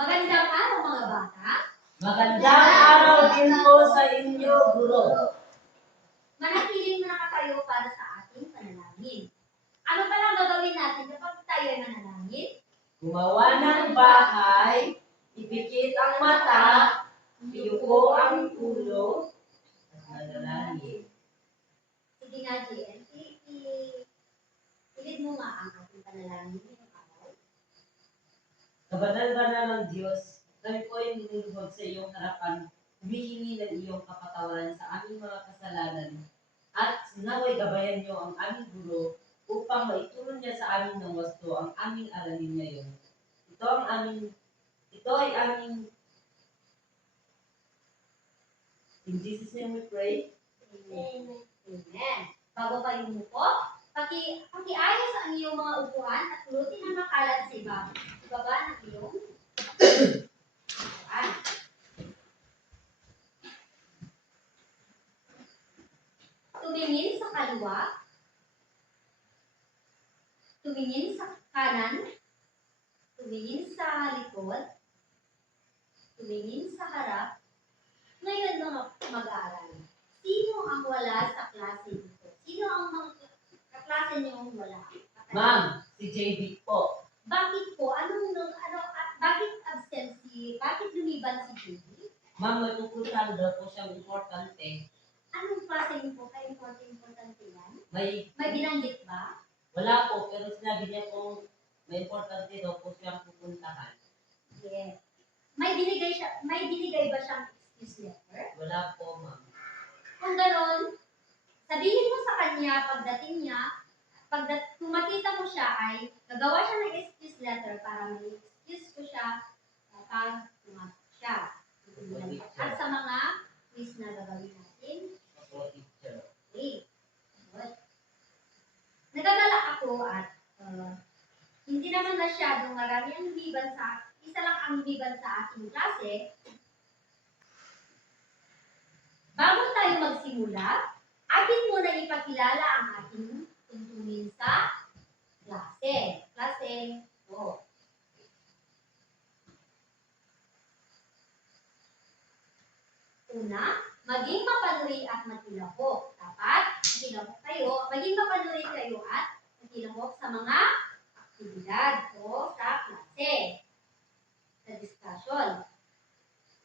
Magandang araw mga bata. Magandang araw din po sa inyo, Guro. Manatiling nakatayo para sa ating panalangin. Ano pa lang gagawin natin kapag tayo ay manalangin? Gumawa ng bahay, ipikit ang mata, iyuko ang ulo, at manalangin. Sige nga, JN. Ilid mo nga ang ating panalangin ngayong araw. Kabanal-banal ng Diyos, kami po ay nilulubog sa iyong harapan, humihingi ng iyong kapatawaran sa aming mga kasalanan, at naway gabayan niyo ang aming guro upang maituro niya sa amin ng wasto ang aming aralin ngayon. Ito ay aming, in Jesus' name we pray. Amen. Amen. Bago kayo umupo, pakiayos ang iyong mga upuan at pulutin ang makalat sa ibaba ng iyong upuan. Tumingin sa kaliwa, tumingin sa kanan, tumingin sa likod, tumingin sa harap. Ngayon mga mag-aaral, sino ang wala sa klase dito? Sino ang mga kaklase niyo ang wala? Ma'am, si JB po. Bakit po? Bakit absent bakit lumiban si JB? Ma'am, may pupuntahan daw po siyang importante. Anong klase niyo po? Kaya importante yan? May binanggit ba? Wala po, pero sinabi niya po may importante daw po siyang pupuntahan. Yes. May binigay ba siyang excuse letter? Wala po, ma'am. Kung gano'n, sabihin mo sa kanya pagdating niya, kung makita mo siya ay gagawa siya ng excuse letter para may excuse ko siya kapag pumasok siya. At sa mga quiz na gagawin natin. Okay. Good. Nagagalak ako at hindi naman masyadong marami ang lumiban isa lang ang lumiban sa ating klase. Bago tayo magsimula, atin muna ipakilala ang ating tungkulin sa klase. Klase 2. Una, maging mapanuri at matilahok. Dapat matilahok kayo, maging mapanuri kayo at matilahok sa mga aktibidad o sa klase, sa discussion.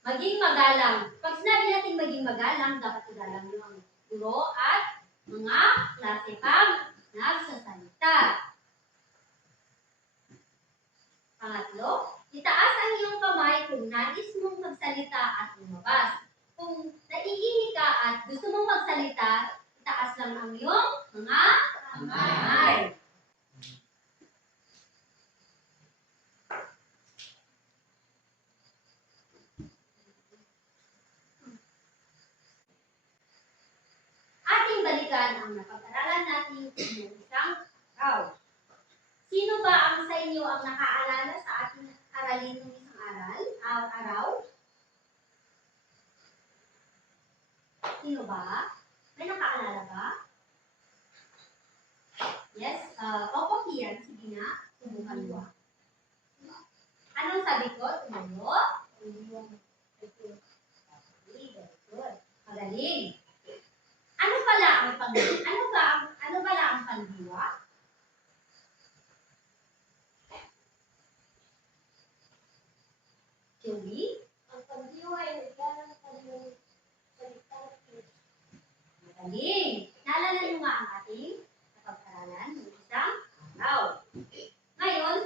Maging magalang. Pag sinabi natin maging magalang, dapat igalang nyo ang guro at mga klase pang nagsasalita. Pangatlo, itaas ang iyong kamay kung nais mong magsalita at lumabas. Kung naiihi ka at gusto mong magsalita, itaas lang ang iyong mga kamay. Ating balikan ang napag-aralan natin ng isang araw. Sino ba ang sa inyo ang nakaalala sa ating aralin ng isang araw? Sino ba? May nakaalala ba? Yes? Opo, Kian. Sige nga. Subukan mo. Anong sabi ko? Tumayo? Very good. Magaling. Ano pala ang pandiwa? Joey? Ang pandiwa ay nagkaroon ng salitang magaling. Naalala niyo nga ang ating napag-aralan ng isang araw. Ngayon,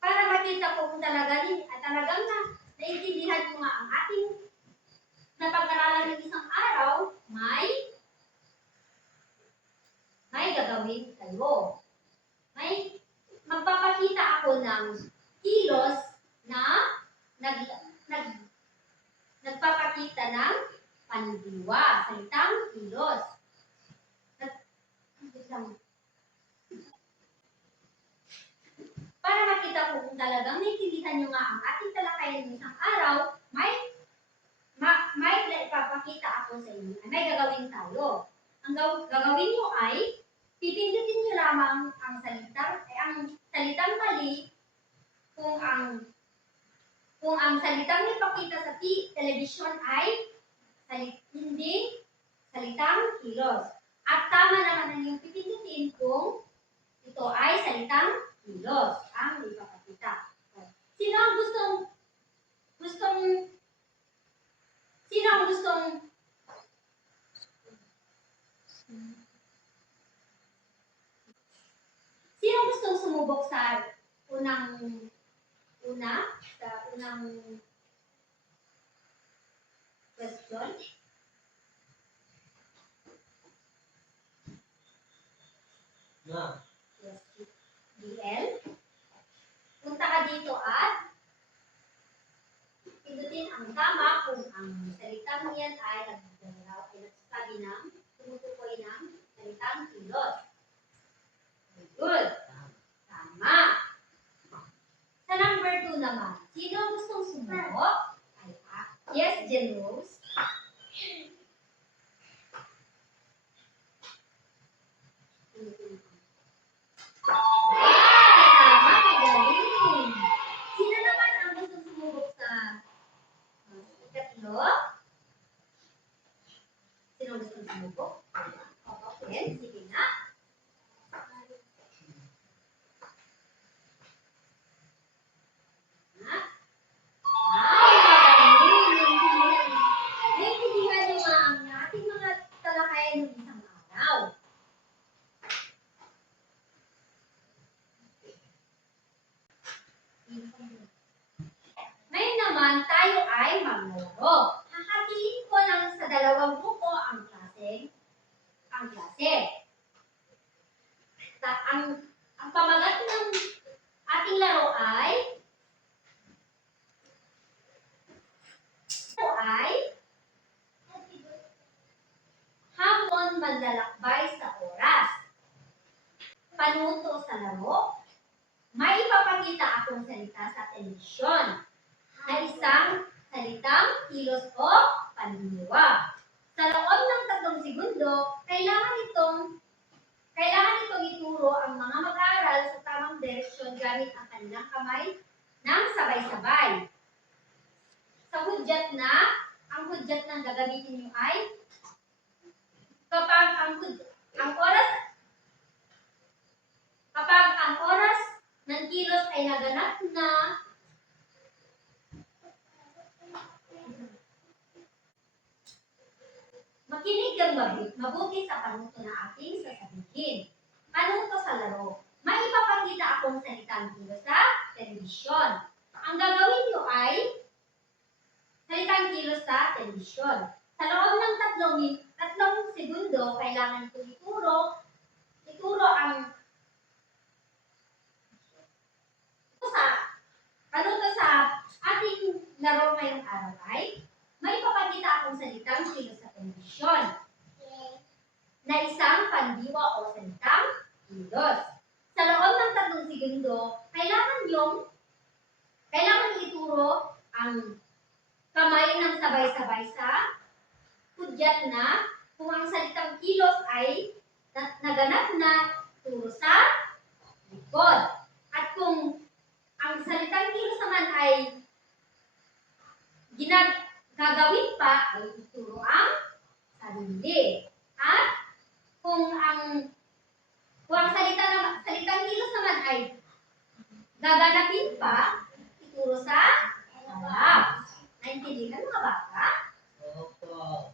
para makita ko kung talagang naiintindihan mo nga ang ating napag-aralan ng isang araw, may gagawin kayo. Magpapakita ako ng kilos na nagpapakita ng pandiwa. Salitang kilos. Para makita ko kung talagang naiintindihan nyo nga ang ating talakayan ng isang araw, may ipapakita ako sa inyo. May gagawin tayo. Ang gagawin nyo ay pipindutin nyo lamang ang salitang mali kung ang salitang ipakita sa telebisyon ay hindi salitang kilos. At tama naman ang yung pipindutin kung ito ay salitang kilos ang ipapakita. Sino ang sino ang gustong sumubok sa unang question? Na. Yes, DL. Punta ka dito at pindutin ang tama kung ang salitang yan ay nagsasabi ng tumutukoy ng salitang kilos. Good. Tama. Sa number 2 naman, sino ang gustong sumubok? Yes, Jen Rose. Tama, magaling. Sino naman ang gustong sumubok sa ikatlo? Sino ang gustong sumubok? Okay, sige na. Naintindihan niyo ba ang ating mga talakayan ng isang araw? Ngayon naman, tayo ay maglalaro. Hahatiin ko lang sa dalawang grupo ang klase. Ang pamagat ng ating laro ay hamon manlalakbay sa oras. Panuto sa laro, may ipapakita akong salita sa telebisyon na isang salitang kilos o pandiwa. Sa loob ng 3 segundo, kailangan itong ituro ang mga mag-aaral sa tamang direksyon gamit ang kanilang kamay ng sabay-sabay. Ang hudyat na gagamitin niyo ay kapag ang oras ng kilos ay naganap na makinig kang mabuti sa panuto na aking sasabihin. Panuto sa laro. May ipapakita akong salitang kilos sa telebisyon. Ang gagawin niyo ay salitang kilos sa telebisyon. Sa loob ng 3 segundo, kailangan ito ituro ang panuto sa ating laro ngayong araw ay may ipapakita akong salitang kilos sa telebisyon na isang pandiwa o salitang kilos. Sa loob ng 3 segundo, kailangan ituro ang kamay ng sabay-sabay sa hudyat na kung ang salitang kilos ay naganap na turo sa likod. At kung ang salitang kilos naman ay gagawin pa, ay ituro ang sarili. At kung ang salitang kilos naman ay gaganapin pa, ituro sa harap. Naintindihan mga bata? Opo.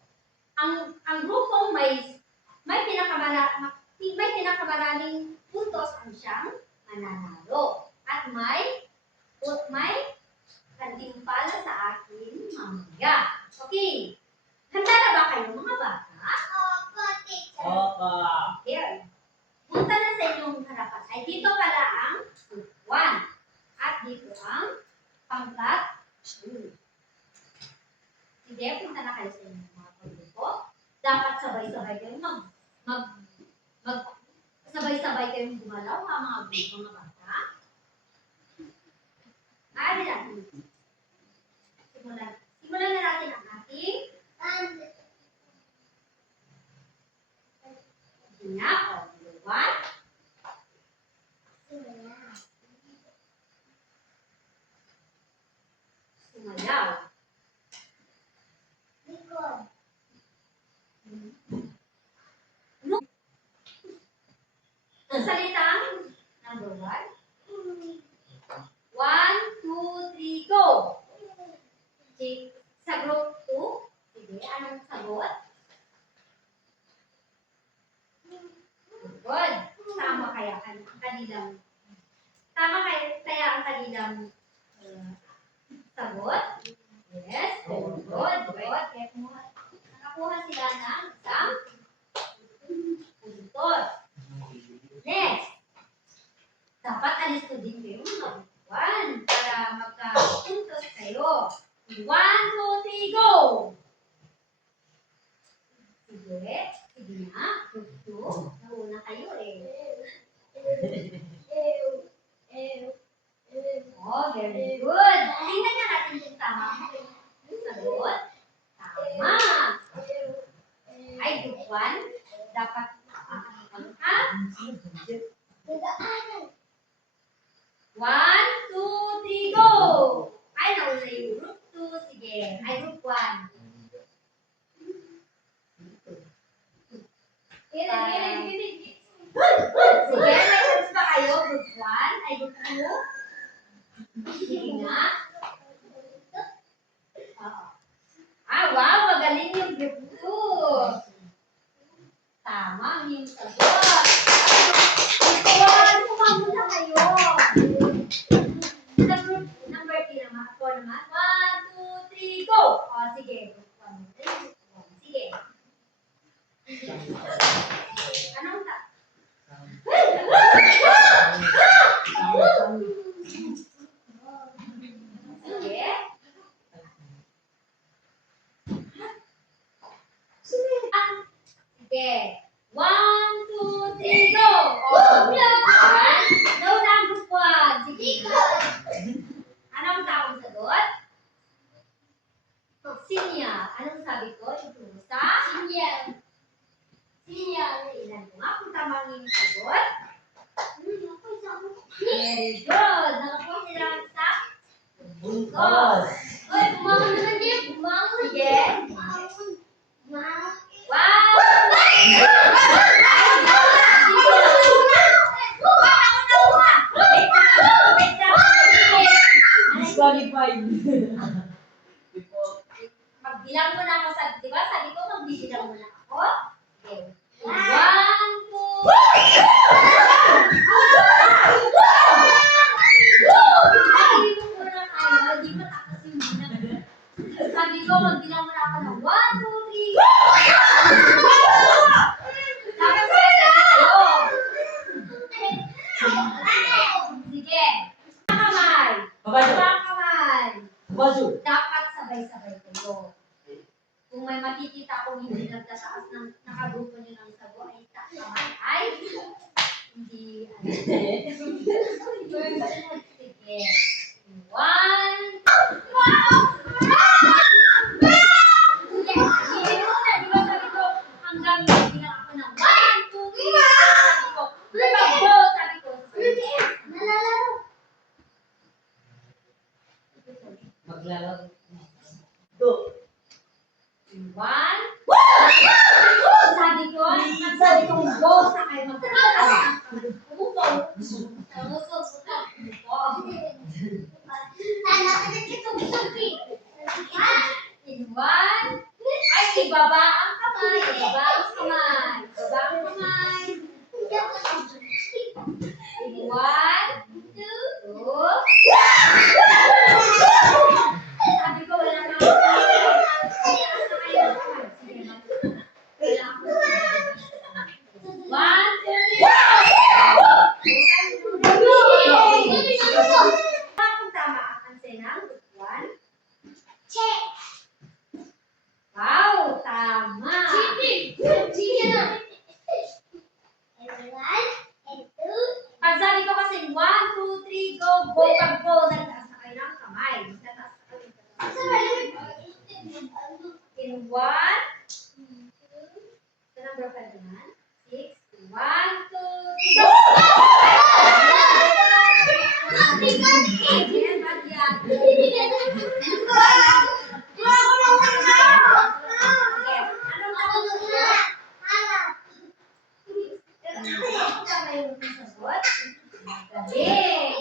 Ang grupong may pinakamaraming puntos ang siyang mananalo. At may kantimpala sa akin mamaya. Okay. Handa na ba kayo mga bata? Opo, teacher. Opo. Here. Punta na sa inyong harapan. Ay dito pala ang group 1. At dito ang pangkat 2. Sige, punta na kayo sa inyong mga grupo. Dapat sabay-sabay kayong sabay-sabay kayong gumalaw ha, mga bata. Ari natin. Simulan na natin ang ating na o 1. 1, 2, 3, go! Okay. Sa group 2, sige, anong sagot? Good. Tama kaya ang kanilang ang kanilang sagot? Yes. Good. Good. Kaya nakakuha sila ng isang puntos. Next. Dapat alis ko din kayo mga buwan para magka-puntos kayo. 1, 2, 3, go! Sige. Sige na. Group 2. Nauna kayo eh. Oh, very good. Tingnan nga natin kung tama ang sagot. Tama. Ay, group 1. Dapat ha? 1, 2, 3, go! Ay, nauna yung group 2. Sige. Ay, group 1. Sige, may chance ba kayo? Group 1? Ay, group 2? Sige nga. Wow, magaling yung group 2. Tama ang iyong sagot. Kumamot na kayo. Sa group number 3 naman, ako naman. 1, 2, 3, go! O, sige. Group 1. Sige. Anong ta? Sige. Sige. 1, 2, 3, go! Go na ang group 1. Sige. Anong tamang sagot? Sinya. Anong sabi ko? Yung sa? Sinya. Tingnan ko nga kung tama ang iyong sagot. Very good. Nakakuha sila sa Buntos. Oy, bumangon naman din. Bumangon. Sige. Wow! Disqualified. Magbilang mo na ako sa, di ba? Sabi ko, magbibilang mo na ako. Okay. 1, 2. Ay, hindi mo muna kayo. Hindi mo takas yung bilang. Sabi ko, magbilang mo na ako ng 1, 2, 3. Dapat kayo. Sige. Kamay. Babado. Kamay. Babado. Dapat sabay-sabay kayo. Kung may makikita akong hindi nagtataas ng nakagrupo niyo ng sago ay kamay ay hindi Sige. 1. Sige, hindi mo na. Di ba sabi ko hanggang bilang ako ng 1, 2, 3. Sabi ko. Maglalaro. Go. 1. Sabi ko go sa kayo magkakaroon. Umupo. In 1. Ay, ibaba ang kamay. Ibaba ang kamay. Ibaba ang kamay. In 1, 2. Sabi ko wala na ako. Wow, tama. Pag sabi ko kasi 1, 2, 3, go, go, pag go, nagtaas na kayo ng kamay. Nagtaas na kayo. In 1, sa number 5 naman, 6, 1, 2, 3, go! Ayan, bad yan. Okay, anong tawag mo? Anong tama yung sagot? Galing!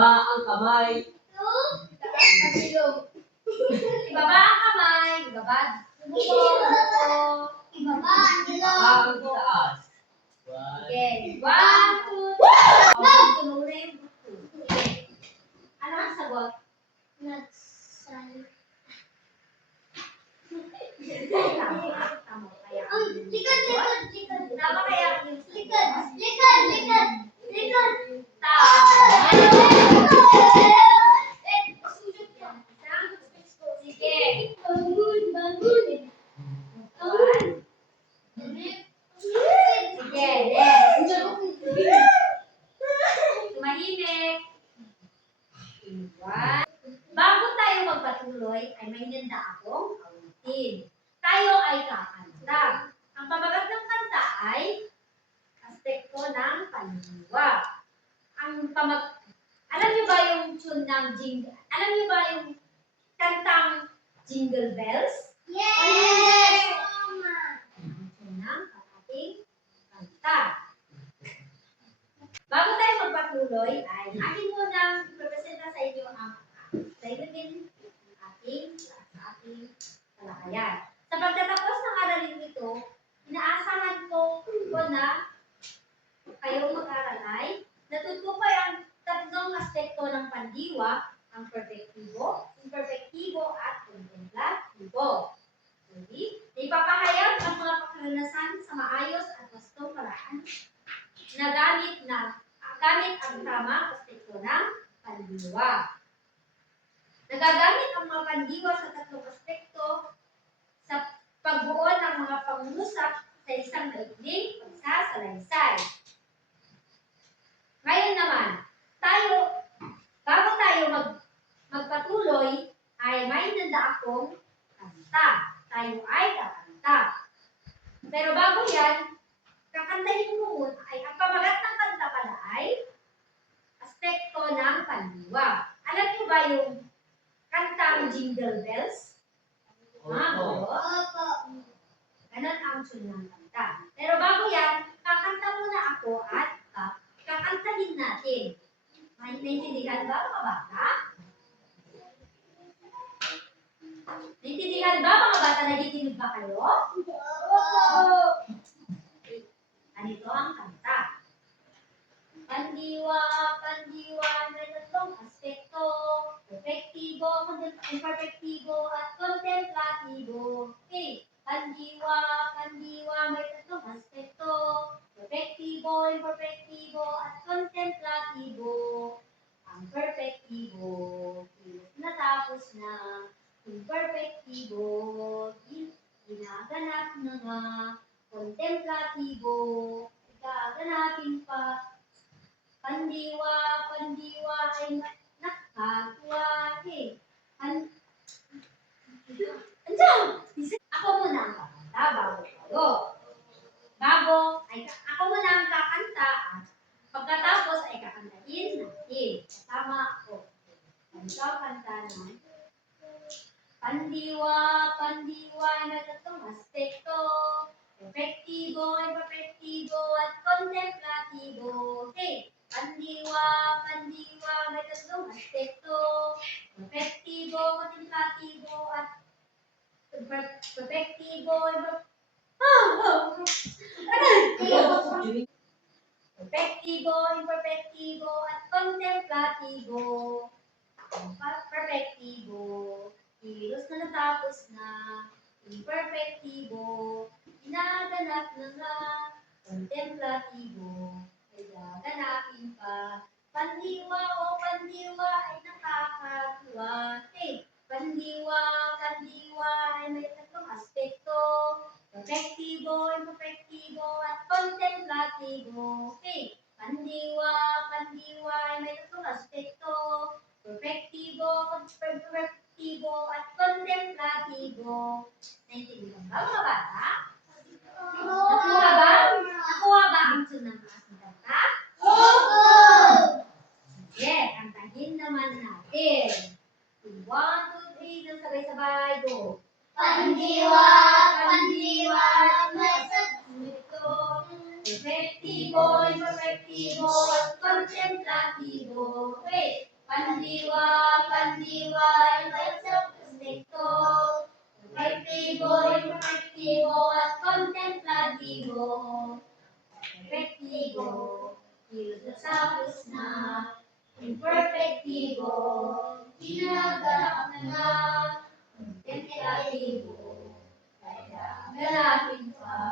Ibaba ang kamay. Ibaba ang kamay. Ibaba. Buko. Ibaba ang ilong. Ang itaas. One. Again. 1, 2, 3. Tunog na yung buko. Ano ang sagot? Nagsan. Tama. Tama kaya. Ay, likod. Tama kaya yung Likod. Tama. Sige. Bangun. One. Sige. Next. Tumahimik. One. Bago tayo magpatuloy, ay may nanda akong awitin. Tayo ay kakanta. Ang pamagat ng kanta ay aspekto ng pandiwa. Alam niyo ba yung tune ng jingle? Alam niyo ba yung kantang Jingle Bells? Yes! Ang tune ng ating kanta. Bago tayo magpatuloy, ay akin munang ipresenta sa inyo ang layunin ng ating talakayan. Sa pagtatapos ng aralin ito, inaasahan ko na kayong mag-aral ay natutukoy ang tatlong aspekto ng pandiwa, ang perpektibo, imperpektibo, at kontemplatibo. Okay? Ipapahayag ang mga pakaranasan sa maayos at wastong paraan na gamit ang tamang aspekto ng pandiwa. Nagagamit ang mga pandiwa sa tatlong aspekto sa pagbuo ng mga pangungusap sa isang maikling pagsasalaysay. Ngayon naman, bago tayo magpatuloy, ay may nanda akong kanta. Tayo ay kakanta. Pero bago yan, kakantahin ko muna ay ang pamagat ng kanta pala ay aspekto ng pandiwa. Alam niyo ba yung kantang Jingle Bells? Opo. Ganon ang tune ng kanta. Pero bago yan, kakanta muna ako at kakantahin natin. Naintindihan ba mga bata? Naintindihan ba mga bata? Nagikinig ba kayo? Ganito ang kanta. Pandiwa, may tatlong aspekto. Perfektibo, imperfektibo, at kontemplatibo. Okay. Pandiwa, may tatlong aspekto. Perfektibo, imperfektibo, at kontemplatibo. Ang perfektibo, natapos na. Imperfektibo, ginaganap na nga. Kontemplatibo, gaganapin pa. Pandiwa ay nakakatuwa. Okay. Andiyan! Ako muna ang kakanta ako muna ang kakanta at pagkatapos ay kakantahin natin. Kasama ako. Ganito ang kanta ng Pandiwa, may tatlong aspekto. Perfektibo, imperfektibo, at kontemplatibo. Okay. Pandiwa, may tatlong aspekto. Perfektibo, kontemplatibo, at perfektibo, perfektibo, imperfektibo, at kontemplatibo. Perfektibo, kilos na natapos na. Imperfektibo, ginaganap na nga. Kontemplatibo, ay gaganapin pa. Pandiwa ay nakakatuwa. Hey, pandiwa ay may tatlong aspekto. Perfektibo, imperfektibo, at kontemplatibo. Okay. Pandiwa ay may tatlong aspekto. Perfektibo, at kontemplatibo. Naintindihan ba mga bata? Nakuha ba ang tune ng aking kanta? Yes, kantahin naman natin. 1, 2, 3, nang sabay-sabay, go. Pandiwa, may Ito, perfektibo, imperfektibo, at kontemplatibo. Wait, Pandiwa, pandiwa, invite sa prospekto. Efektibo, imperfektibo, at kontemplatibo. Efektibo, filosofos na. Imperfektibo, ginaganap na. Kontemplatibo, kaya galapin pa.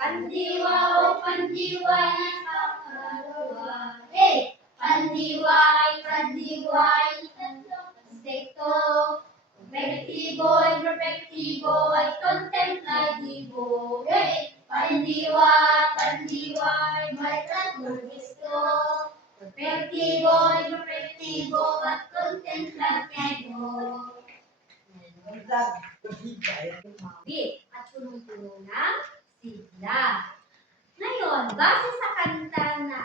Pandiwa o pandiwa, nakakalawa. Hey! Pandiway, pandiway, aspekto, perfektibo, imperfektibo, at kontemplatibo. Hey! Pandiway, pandiway, may tatlong gusto. Perfektibo, imperfektibo, at kontemplatibo. Mawit at punong-puno ng sigla. Ngayon, base sa kanta na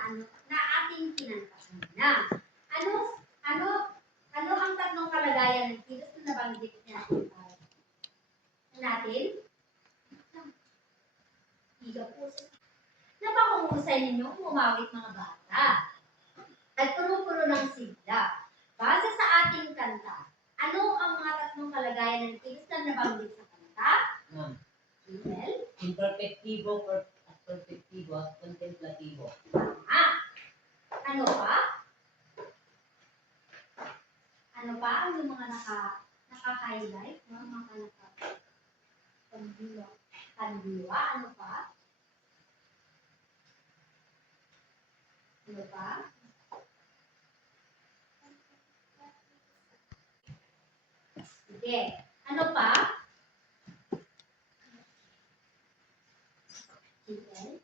ating kinanta kanina, ano ang tatlong kalagayan ng kilos na nabanggit natin? Higa po. Napakahusay ninyong umawit mga bata. At puno-puno ng sigla. Base sa ating kanta, ano ang mga tatlong kalagayan ng kilos na nabanggit sa kanta? Well, Imperfektibo, perfektibo, at kontemplatibo. Ano pa? Ano pa ang yung mga naka-highlight? Mga pandiwa. Ano pa? Ano pa? Sige. Ano pa? Sige.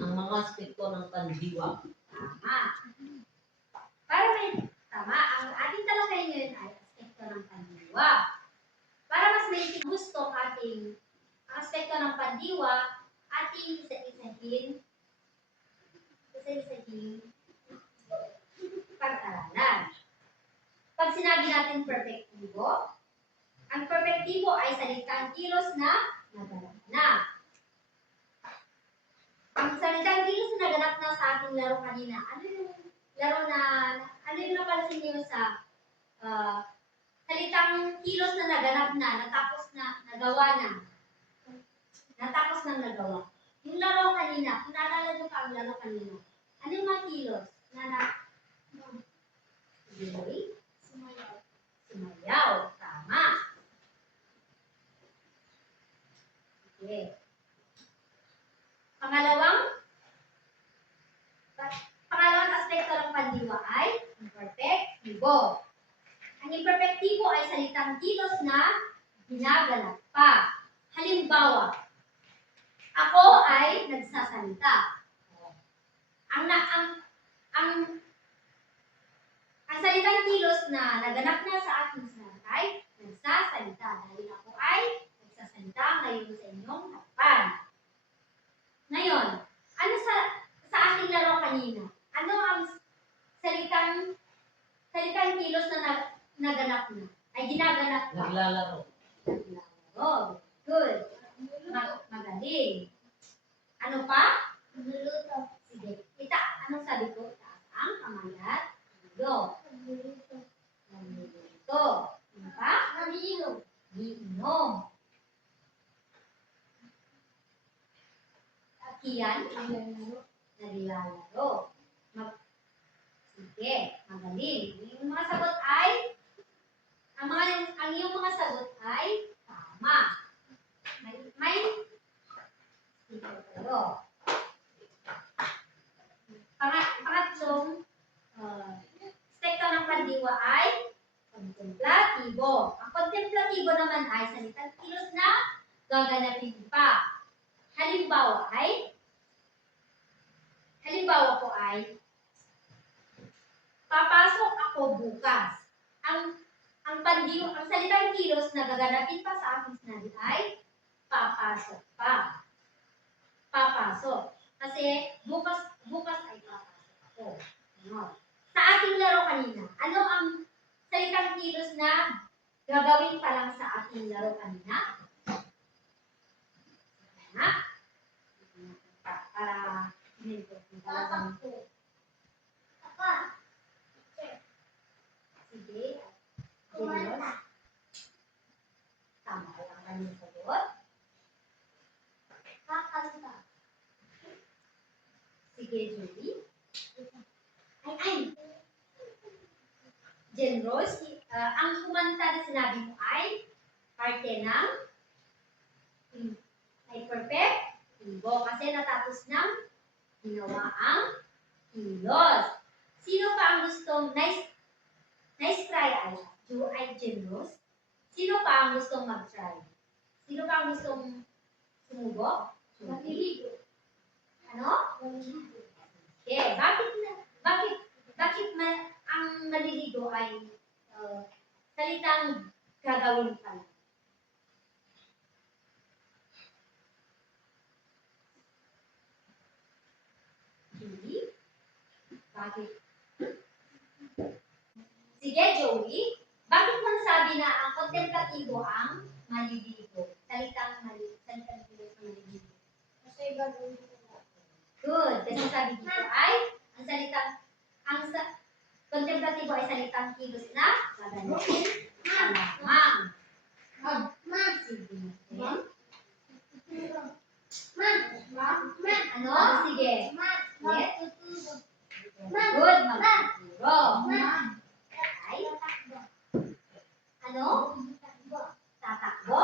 Ang mga aspekto ng pandiwa. Tama. Tama. Ang ating talakayin ngayon ay aspekto ng pandiwa. Para mas may gusto ang aspekto ng pandiwa, ating isa-isahin pag-aralan. Pag sinabi natin perfektibo, ang perfektibo ay salitang kilos na naganap na. Ang salitang kilos na naganap na sa ating laro kanina, ano yung napansin niyo sa salitang kilos na naganap na, natapos na, nagawa na. Natapos na nagawa. Yung laro kanina, kung naalala niyo pa ang laro kanina, ano yung mga kilos Sumayaw. Tama. Okay. Pangalawang aspekto ng pandiwa ay imperfektibo. Ang imperfektibo ay salitang kilos na ginaganap pa. Halimbawa, ako ay nagsasalita. Ang salitang kilos na naganap na sa aking sinabi ay nagsasalita. Dahil ako ay nagsasalita ngayon sa inyong harapan. Ngayon, ano sa ating laro kanina? Ano ang salitang kilos na naganap na? Ay ginaganap pa. Naglalaro. Naglalaro. Good. Magaling. Ano pa? Magluluto. Sige. Anong sabi ko? Itaas ang kamay at ulo. Magluluto. Magluluto. Ano pa? Maglinom. Giinom. Kiyan? Naglalaro. Sige. Magaling. Yung mga sagot ay ang iyong mga sagot ay tama. May sticker kayo. Pangatlong aspekto ng pandiwa ay kontemplatibo. Ang kontemplatibo naman ay salitang kilos na gaganapin pa. Halimbawa ko ay papasok ako bukas. Ang salitang kilos na gaganapin pa sa aking sinabi ay papasok pa. Papasok. Kasi bukas ay papasok ako. Ano? Sa ating laro kanina, ano ang salitang kilos na gagawin pa lang sa ating laro kanina? Para hindi ko talagang Sige, Julie. Ay. Generous. Ang kumanta na sinabi mo ay parte ng ay perfect. Tibo. Kasi natapos ng ginawa ang kilos. Sino pa ang gustong nice try ay generous? Sino pa ang gustong mag-try? Sino pa ang gustong sumubok? Maliligo. Ano? Okay, ang maliligo ay salitang gagawin pala? Julie? Bakit? Sige, Joey. Bakit mo nasabi na ang kontemplatibo ang maliligo? Salitang maliligo. Kasi gagawin ko na. Good. Kasi sabi dito ay, kontemplatibo ay salitang kilos na gagawin lamang. Ma'am. Sige. Ma'am. Ano? Sige. Yes. Tutulog. Good. Magtuturo. Ay. Ano? Tatakbo?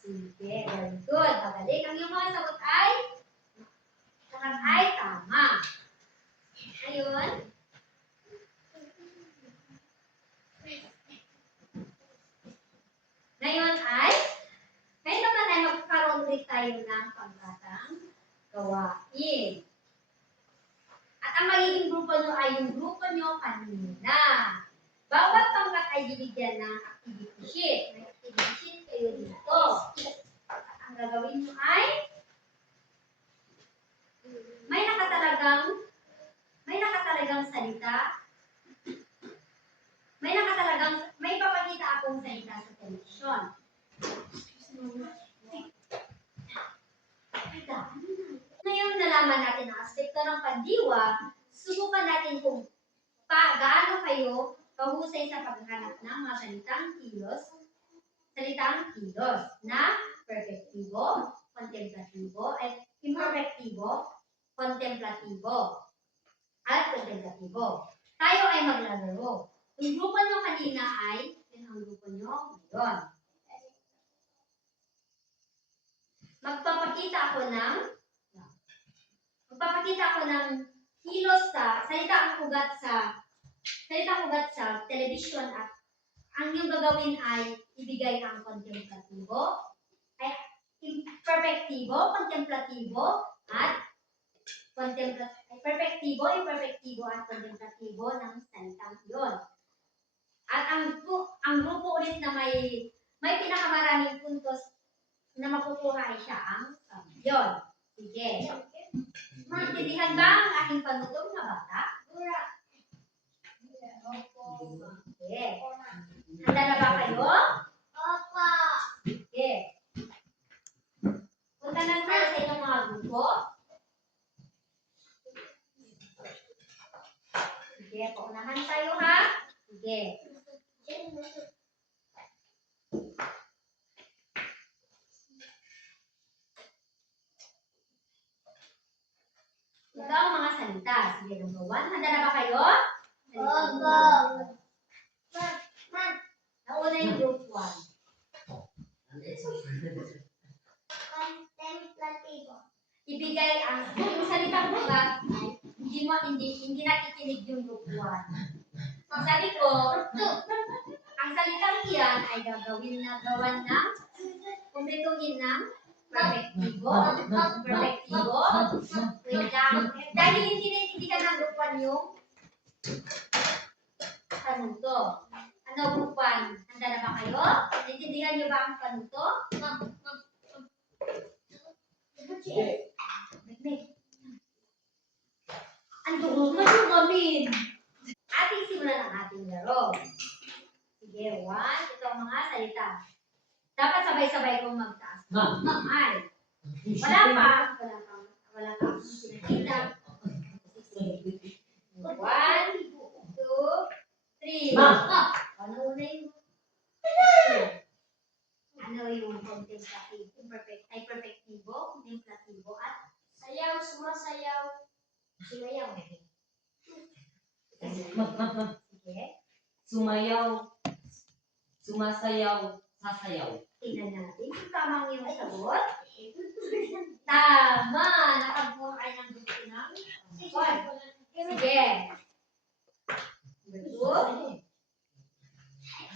Sige. Very good. Magaling. Ang iyong mga sagot ay tama. Ayun. Ngayon naman ay magkakaroon ulit tayo ng pangkatang gawain. At ang magiging grupo nyo ay yung grupo nyo kanina. Bawat pangkat ay bibigyan ng activity sheet. May activity sheet kayo dito. At ang gagawin nyo ay may nakatalagang salita. May papakita akong salita sa television. Ngayon nalaman natin ang aspekto ng pandiwa, subukan natin kung gaano kayo kahusay sa paghanap ng mga salitang kilos na perfektibo, kontemplatibo, ay imperfektibo, kontemplatibo, at kontemplatibo. Tayo ay maglalaro. Yung grupo nyo kanina ay, yun ang grupo nyo ngayon. Magpapakita ako ng kilos sa salitang ugat sa television at ang yung gagawin ay ibigay ang kontemplatibo, ay perfektibo, kontemplatibo, at perfektibo, imperfektibo, at kontemplatibo ng salitang iyon. At ang grupo ulit na may pinakamaraming puntos na makukuha ay siya ang kampiyon. Sige. Maintindihan ba ang aking panutong na bata? Sige. Handa na ba kayo? Opo. Sige. Punta na tayo sa inyong mga grupo. Sige, paunahan tayo ha. Sige. Ito ang mga salita. Sige, number 1. Handa na ba kayo? Opo. Nauna yung group 1. Contemplativo. Ibigay yung salitang ugat ay hindi nakikinig yung group 1. Ang sabi ko, ang salitang iyan ay gawan ng kumpletuhin ng perfektibo. Wait lang. Dahil hindi naiintindihan ng group 1 yung tanong to. Ano group 1? Handa na ba kayo? Naiintindihan niyo ba ang tanong to? Madugamin. Ating simulan ang ating laro. Sige, 1. Ito ang mga salita. Dapat sabay-sabay kong magtaas. Ay. Wala pa akong pinakita. 1, 2, 3. Ano una yung ano yung contemplativo, perfektibo, contemplativo, at Sayaw, sumasayaw. Sumayaw. Sige. Sumayaw. Sumasayaw. Sasayaw. Tingnan natin kung tama ang iyong sagot. Tama! Nakabuha kayo ng gusto ng Sige. Number 2.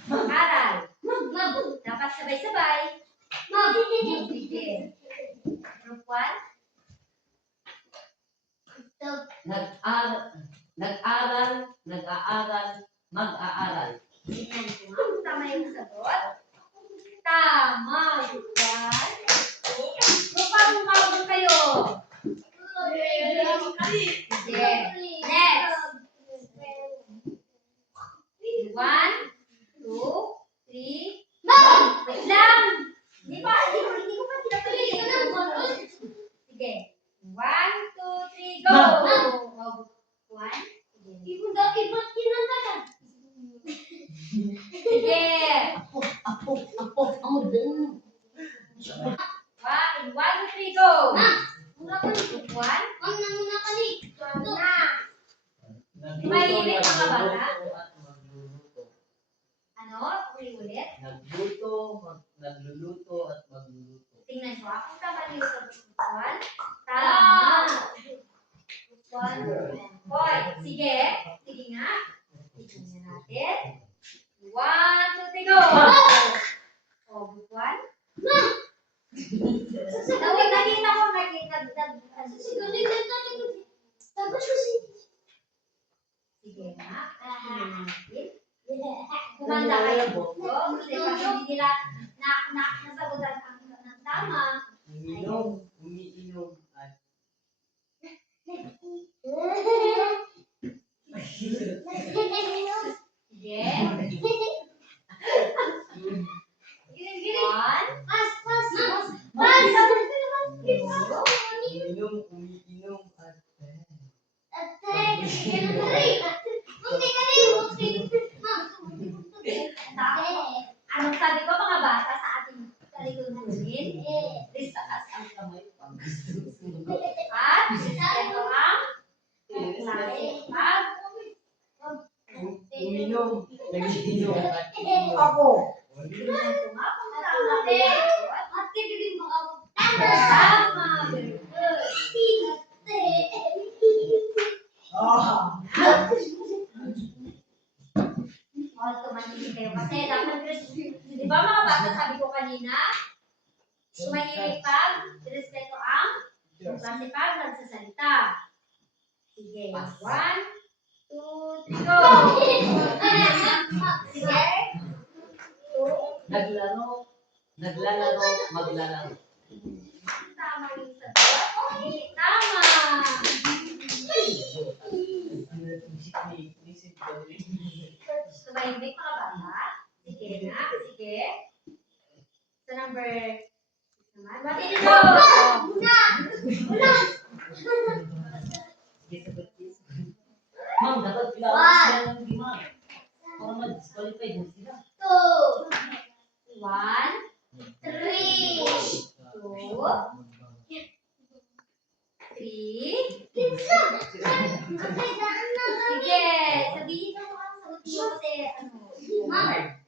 Mag-aral. Dapat sabay-sabay. Sige. Group 1. Nag-aaral, mag-aaral. Tingnan ko nga kung tama yung sagot. Tama! Bukan. Magpapagod kayo. Sige. Next. 1, 2, 3. Wait lang. Hindi ko pa tinapagin. Sige. 1, 2, 3, go! One. Sige. One, 1, 2, 3, go! One. Mahimik mga bata. Ano? Ulit. Nagluluto at magluluto. Tingnan ko kung tama yung sagot. One. Tama. One. Hoy, sige. Sige nga. Tingnan natin. 1, 2, 3, go! Oh, good one. Nakita ko. Sige nga. Tingnan natin. Kumanda kayo po. Kasi pag hindi nila nasagutan ng tama. Umiinom at Sige. One. umiinom at Anong sabi ko mga bata sa ating kalikunin? Taas ang kamay pang At ito ang klase pag umiinom, nagiinom at ako. Tingnan ko nga kung tama ba yung sagot. Tama. Very good. O, tumahimik kayo kasi dapat di ba mga bata sabi ko kanina, tumahimik pag respeto ang klase pag nagsasalita. Sige. 1, 2, 3, go! Sige. 2. Naglalaro, maglalaro. Tama yung sagot. Okay, tama. Tumahimik mga bata. Sige nga, sige. Sa number 6 naman. Matindi ko! Ma'am, dapat bilawan sila ng lima. Para mag-disqualify din sila. 1, 3, 2, 3. Sige, sabihin mo ang sagot mo kasi ano.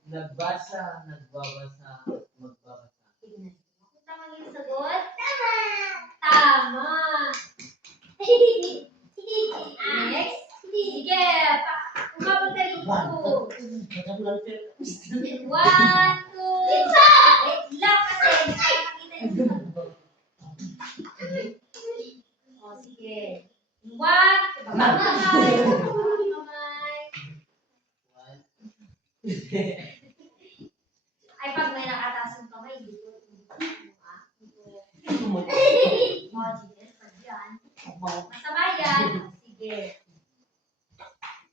Nagbasa, nagbabasa, magbabasa. Tignan mo. Kung tama yung sagot. Tama. Next. Sige. Umabot ka dito. 1, 2. Wait lang kasi. Nakakita yung sagot. O, sige. 1. Kamay. Ay, pag may nakataas yung kamay, dito. O, sige. Pag yan. Masama yan. Sige.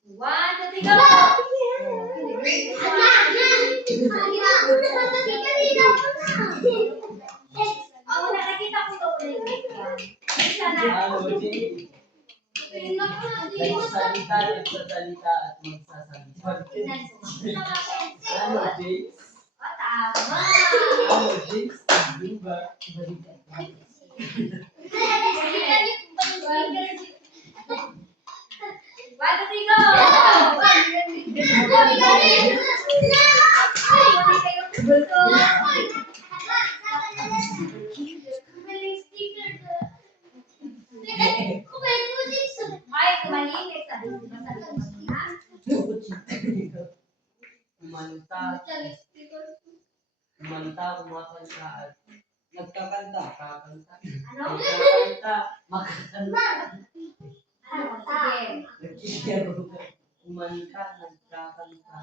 1, 2, 3, go! Ako na nakita ko ito ulit. Isa na. Nagsasalita, nagsasalita at magsasalita. Tingnan ko. Tama ko yung Ano, sagot. James? O, tama. Ano, James? Diba? One, two, three, go! Huli kayo gusto. Ay, tumahimik. Sabi ko ba sabi ko kanina? Kumanta. Kumanta, kumakanta at nagkakanta. Kakanta. Ano? Nagkakanta. Makakanta. Ano? Sige. Nagkikero. Kumanta, nagkakanta.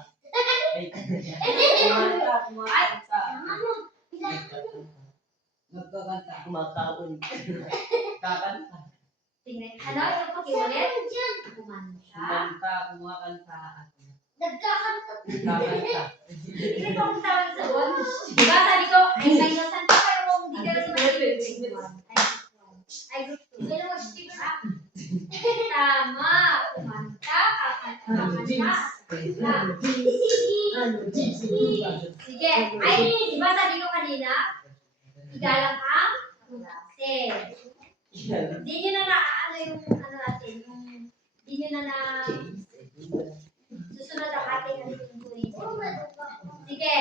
Ay, kumanta, kumakanta. Nagkakanta. Nagkakanta. Kumakaon. Kakanta. Tingnan. Ano? Yung pakiulit? Kumanta. Kumanta, kumakanta at Nagkakanta. kakanta. Tingnan ko kung tawag sa doon. Diba sabi ko, ay minusan pa kayo kung hindi kayo sumasagot. Ay, group 2. Pero mag-sticker. Tama. Kumanta, kakanta. Sige. Ay, di ba sabi ko kanina, igalang ang klase. Hindi nyo na ano yung ano natin, yung hindi nyo na susunod ang ating ano yung tuloy. Sige.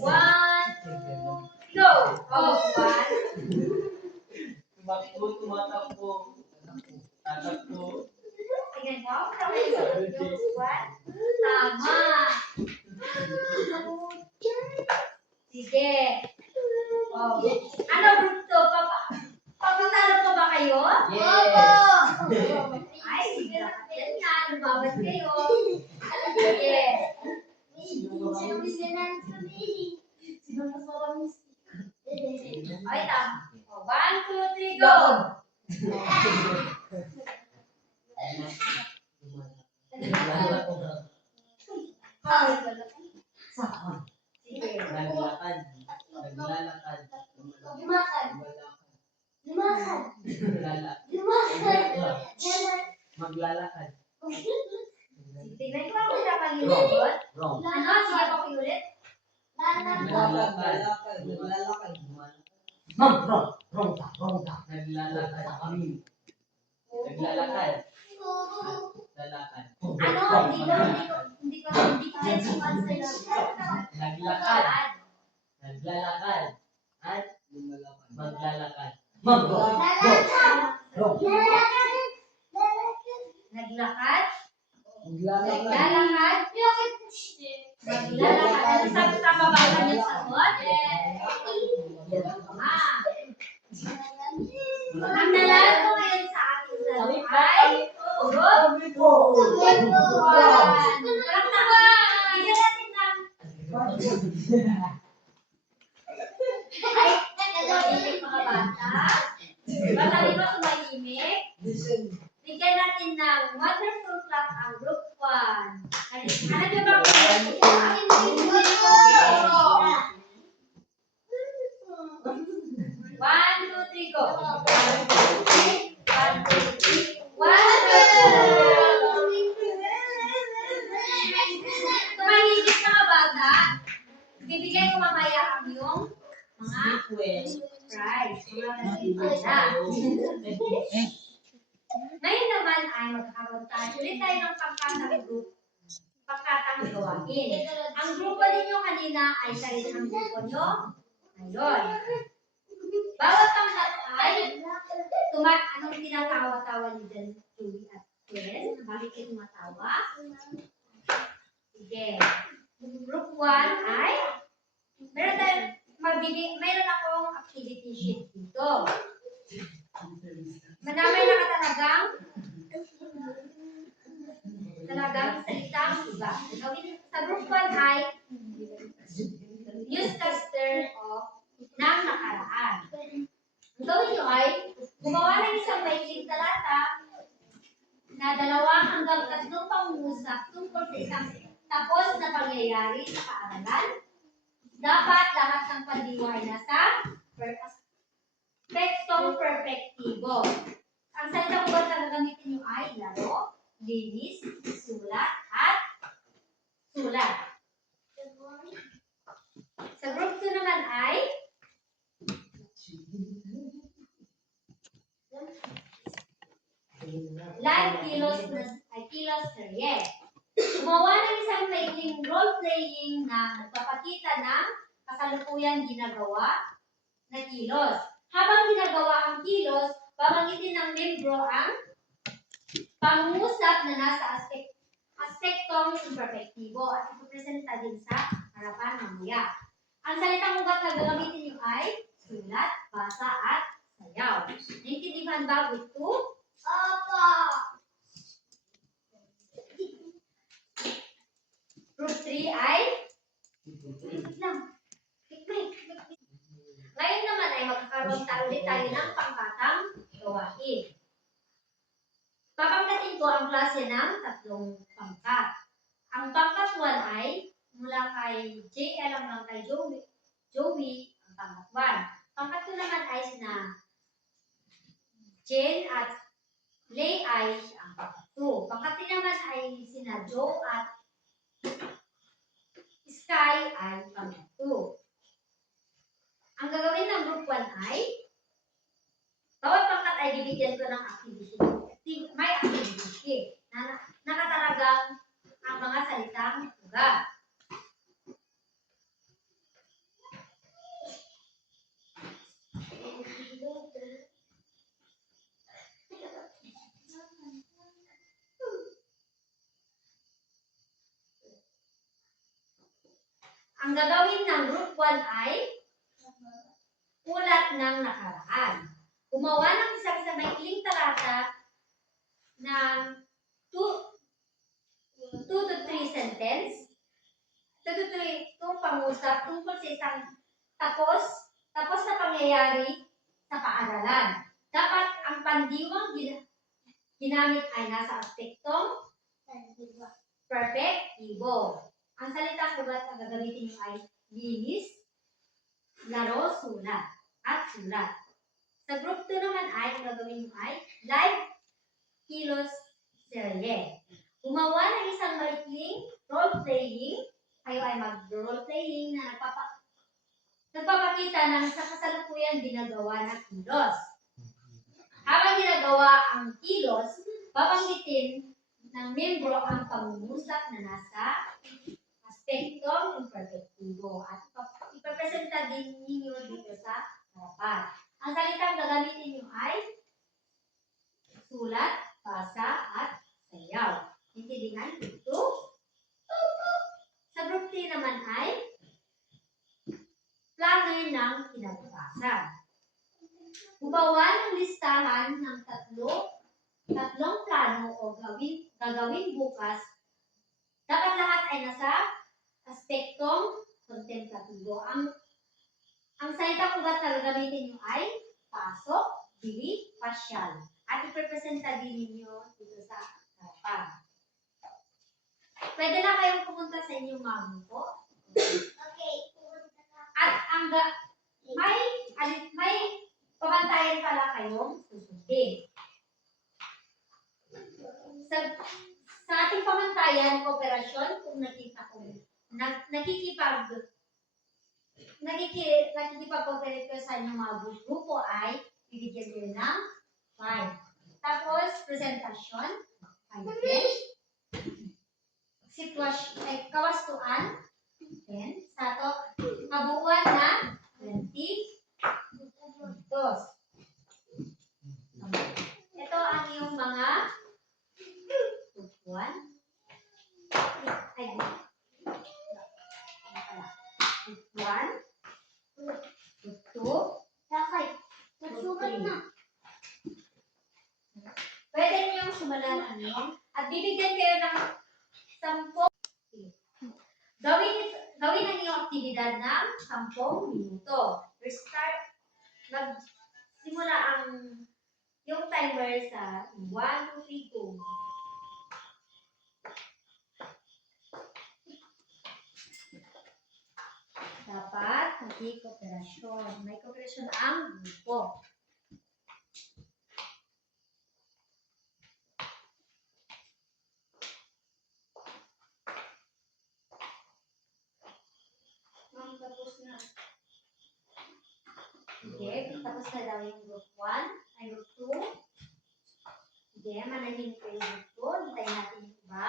1, 2, go! Oh, 1. Tumakbo, tumatakbo. Tatakbo. Tingnan mo, tama yung 1. Tama. Sige. Oh. Ano group to? Papatalo pa ba kayo? Yes! Ay, sige na. Yan yan. Lumabas kayo. Sige. Ay, tama. Oh, 1, 2, 3, go! Sige. Naglakad. Naglalakad. Lumakad. Lumakad. Naglalakad. Lumakad. Maglalakad. Tingnan ko kung napag-iulit. Wrong. Ano? Sige, pakiulit. Naglalakad. Naglalakad. Ma'am, wrong. Wrong ka. Wrong ka. Naglalakad. Kami. Naglalakad. Lalakad. Ano? Hindi ko get yung answer na. Naglakad. Naglalakad. At maglalakad. Ma'am, wrong. Wrong. Naglakad. Maglalakad. Naglalakad. Maglalakad. Ano sabi tama ba ang kanyang sagot? Tama. Ang nalang ko ngayon sa ating laro ay group 1. Walang tawa. Bigyan natin ng ay, tumahimik mga bata. Diba sabi ko tumahimik? Bigyan natin ng wonderful clap ang group 1. Hanap niyo ba ang group 1? 1, 2, 3, go. 1, 2, 3. 1, 2, 3. Wonderful! Tumahimik mga bata. Bibigyan ko mamaya ang yung mga prize. Mga nagsimula. Ngayon naman ay magkakaroon tayo ulit tayo ng pangkatang group. Pangkatang gawain. Ang grupo ninyo kanina ay sa rin ang grupo nyo ngayon. Bawat pangkat ay anong tinatawa-tawa niyo dyan, Julie at Gwen? Bakit kayo tumatawa? Sige. Group 1 ay mayroon akong activity sheet dito. Manamay na ka talagang salitang iba. Sa group 1 ay newscaster ng nakaraan. Ang gawin nyo ay gumawa ng isang maikling talata na 2 hanggang 3 pangungusap tungkol sa isang tapos na pangyayari sa paaralan. Dapat lahat ng pandiwa ay nasa aspektong perpektibo. Ang salitang ugat na gagamitin nyo ay laro, linis, sulat, at sulat. Sa group 2 naman ay live kilos serye. Gumawa ng isang maikling role-playing na nagpapakita ng kasalukuyan ginagawa na kilos. Habang ginagawa ang kilos, babanggitin ng membro ang pangungusap na nasa aspektong imperfektibo at ipopresenta din sa harapan mamaya. Ang salitang ugat na gagamitin niyo ay sulat, basa, at sayaw. Naintindihan ba with two? Opo. Group 3 ay wait lang. Ngayon naman ay magkakaroon ulit tayo ng pangkatang gawain. Papangkatin ko ang klase ng tatlong pangkat. Ang pangkat 1 ay mula kay JL hanggang kay Joey ang pangkat 1. Pangkat 2 naman ay sina Jane at Lay ay ang pangkat 2. Pangkat 3 naman ay sina Joe at Sky ay pangkat 2. Ang gagawin ng group 1 ay bawat pangkat ay bibigyan ko ng activity. May activity na nakatalagang ang mga salitang ugat. Ang gagawin ng group 1 ay ulat ng nakaraan. Gumawa ng isang maikling talata ng 2 to 3 sentence, 2 to 3 pangusap tungkol sa isang tapos na pangyayari sa paaralan. Dapat ang pandiwang ginamit ay nasa aspektong perfectibo. Ang salitang ugat na gagamitin niyo ay linis, laro, sulat, at sulat. Sa group 2 naman ay, ang gagawin niyo ay live kilos serye. Gumawa ng isang maikling role-playing. Kayo ay mag-role-playing na nagpapakita ng sa kasalukuyan ginagawa ng kilos. Habang ginagawa ang kilos, babanggitin ng membro ang pangungusap na nasa aspektong imperfektibo at ipapresenta din ninyo dito sa harapan. Ang salitang gagamitin nyo ay sulat, basa, at sayaw. Intindihan ito? Sa group 3 naman ay planner ng kinabukasan. Gumawa ng listahan ng tatlong plano o gagawin bukas. Dapat lahat ay nasa aspektong kontemplatibo. Ang salitang ugat na gagamitin nyo ay pasok, bili, pasyal. At iprepresenta din ninyo dito sa harapan. Pwede na kayong pumunta sa inyong mga grupo. Okay, pumunta na. At may pabantayan pala kayong susundin. Sa ating pamantayan, kooperasyon, kung nakita ko, nakikipag-cooperate ko sa inyong mga grupo ay bibigyan ko ng 5. Tapos, presentasyon, 5 din. Sitwasyon, kawastuan, 10. Sa kabuuan na 20. Dos. Ito ang iyong mga tupuan. Tupuan. Tutup. Okay, nagsugat na. Pwede niyong sumalan at bibigyan kayo ng 10. Gawin ang iyong aktibidad ng 10 minuto. Magsimula ang yung timer sa 1, 2, 3, go. Dapat may kooperasyon. May kooperasyon ang grupo. Tapos na. Okay, tapos na daw yung group 1, ay group 2. Sige, manahimik kayo dito. Hintayin natin yung iba.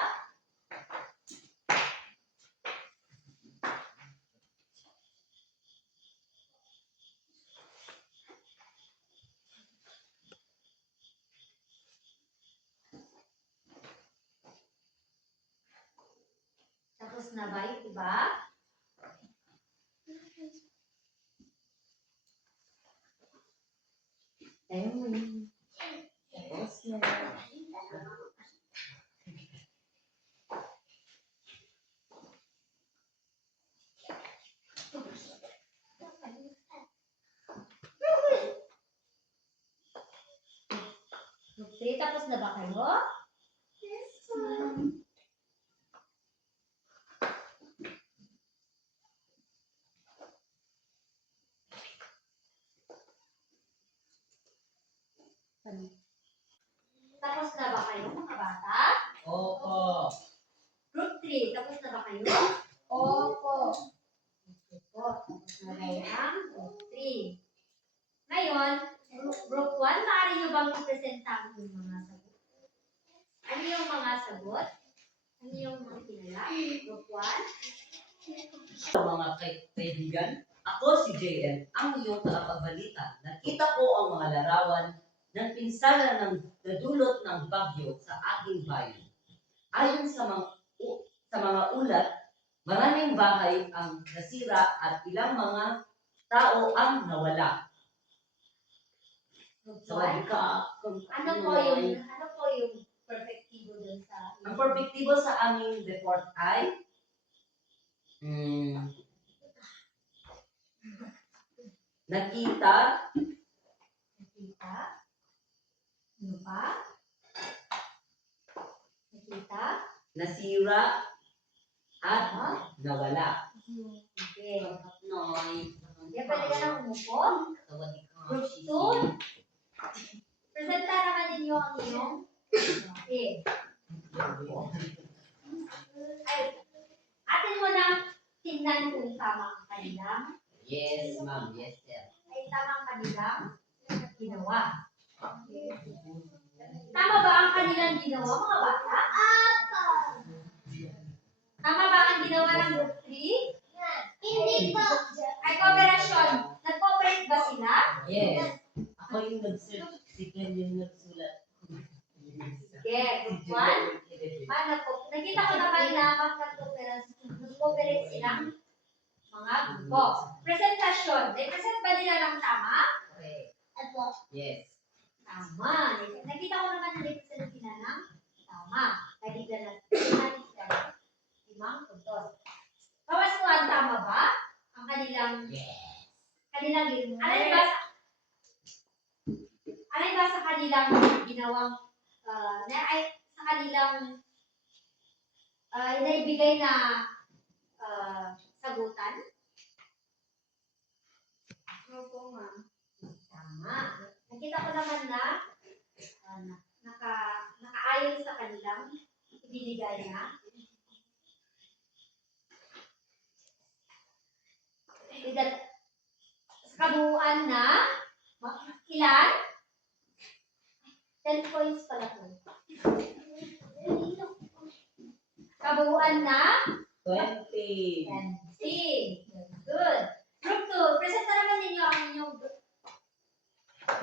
Tapos na ba yung iba? Ayun. Tapos na. Okay, tapos na ba kayo? Yes, ma'am. Tapos na ba kayo, mga bata? Opo. Group 3, tapos na ba kayo? Opo. Opo, tapos na kayo ang group 3. Ngayon, group 1, maaari nyo bang i-presenta ang inyong mga sagot? Ano yung mga sagot? Ano yung mga kilala? Group 1? Mga kaibigan, ako si JM, ang iyong tagapagbalita. Nakita ko ang mga larawan ng pinsala ng nadulot ng bagyo sa aking bayan. Ayon sa mga ulat, maraming bahay ang nasira at ilang mga tao ang nawala. Group So, 1? Ano po yung perpektibo dun sa ang perpektibo sa aming report ay nakita, nakita? Ano pa? Nakita? nasira, at nawala. Okay. Noy. Kaya pwede ka na umupo. Group 2? Presenta naman ninyo ang inyong okay. Ay, atin mo na tingnan kung tama ang kanilang Yes, ma'am. Yes, sir. ay tama ang kanilang ginawa. Tama ba ang kanilang ginawa, mga bata? Opo. Tama ba ang ginawa ng group 3? Hindi po. Ay, cooperation. Nag-cooperate ba sila? Yes. Ako yung nag-search. Si Ken yung nagsulat. Yes. Group 1? Nakita ko naman na mag-cooperate silang mga grupo. Presentasyon. Present ba nila ng tama? Okay. Opo. Yes. Tama. Nakita ko naman na represent sila ng tama. Nagiglan natin sila ng 5 puntos. Kawasuhan, tama ba? Ang kanilang Yes. alay ba sa kanilang ginawang sa kanilang naibigay na sagutan? Opo, ma'am. Tama. Nakita ko naman na nakaayon sa kanilang ibinigay na. Sa kabuuan na, ilan? 10 points pala to. Kabuuan na? 20. 20. Good. Group 2, present na naman ninyo ang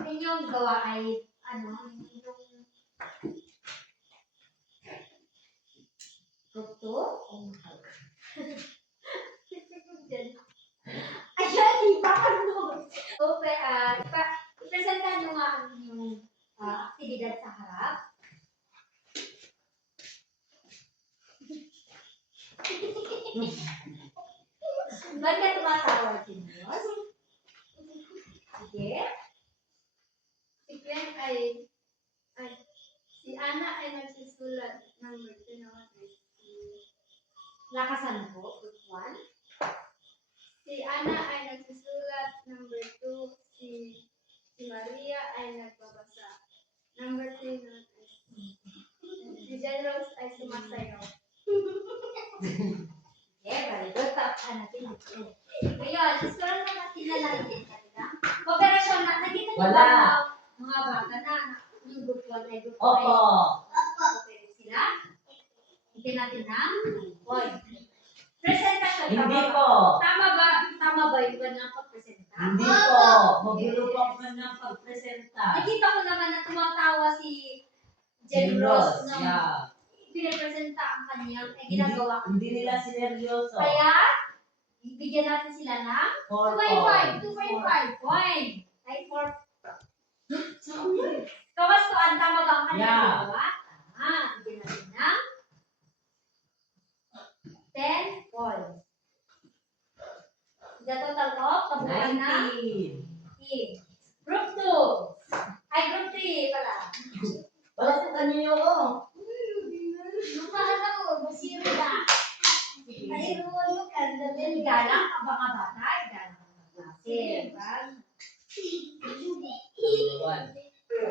inyong gawa ay group 2? Ayan, di ba? So, ipresenta nyo nga ang inyong aktibidad sa harap. Ba't ka tumatawa, Genius? Sige. Si Ana ay nagsusulat ng Martinawa. Lakasan po, group 1. Si Ana ay nagsusulat. Number 2, si Maria ay nagbabasa. Number 3 naman ay si Jen Rose ay sumasayaw. Okay, very good. Tapos natin ito. Ngayon, iskuran na natin na natin kanila. Kooperasyon na, nakita niyo Wala. ba mga bata na yung group 1 ay group 2 Opo. ay ng point. Presentasyon. Hindi tama ba? po. Tama ba yung kanyang pagpresenta? Hindi po. Magulo pa man ng pagpresenta. Nakita ko naman na tumatawa si Jen Ross, Ross nung yeah. pinapresenta ang kanyang ginagawa. Hindi nila sineryoso. Kaya, bigyan natin sila ng 4 2.5 point. Ay, 4. Kawastuan, tama ba ang kanyang Yeah. ginagawa? Tama. Bigyan natin ng 10 points. The total of kabuuan ng 19. team. Group 2. Ay, group 3 pala. Bakit kanyo ko? Lumahan ako, masiri na. Ay, ruwan mo ka, dali. Igalang ang mga bata, igalang ang mga klase. Diba?